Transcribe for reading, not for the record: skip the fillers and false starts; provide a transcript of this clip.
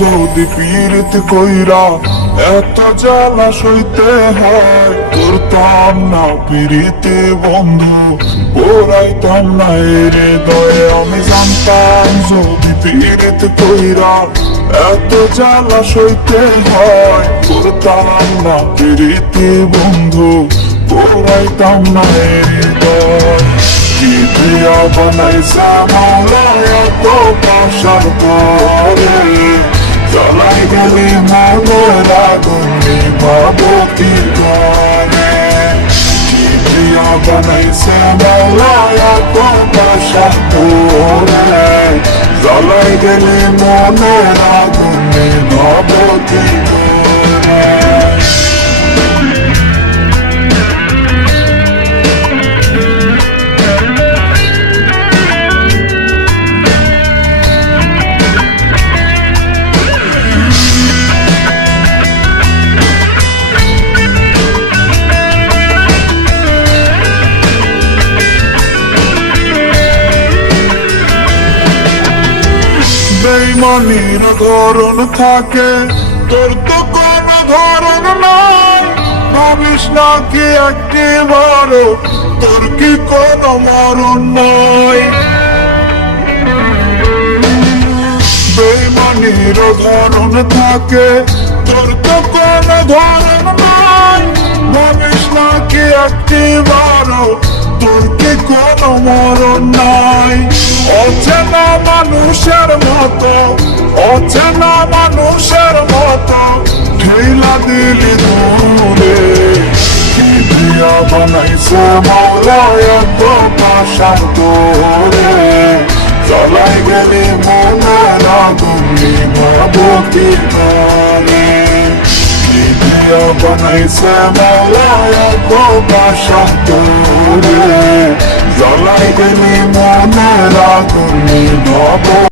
যদি পীড়িত কইরা এত জ্বালা সইতে হয়, করতাম না পীড়িতে বন্ধু, পোড়াইতাম না এর হৃদয়ে। আমি জানতাম যদি পীড়িত কইরা এত জ্বালা সইতে হয়, করতাম না পীড়িতে বন্ধু, পোড়াইতাম না এর হৃদয়। কি দিয়া বানাইছে মাওলা এত পাশার পরে, জ্বলাই গেলি মনের আগুন নিভাবো কি করে। কি দিয়া বানাইছে মাওলা এত পাশার পরে, জ্বলাই গেলি মনের আগুন নিভাবো কি করে। বেইমানির ধরন থাকে, তোর তো কোনো ধরন নাই। ভাবিস না কি একটিবার তোর কি কোনো মরণ নাই। বেইমানির ধরন থাকে, তোর তো কোনো ধরন নাই। ভাবিস না কি একটিবার তোর কি কোনো মরণ নাই। অচেনা মানুষের মতো, অচেনা মানুষের মতো ঠেলা দিলি দূরে। কি দিয়া বানাইছে মাওলা এত পাশার তোরে, জ্বলাই গেলি মনের আগুন নিভাবো কি করে। কি দিয়া বানাইছে মাওলা এত পাশার তোরে, জ্বলাই গেলি মনের আগুন নিভাবো।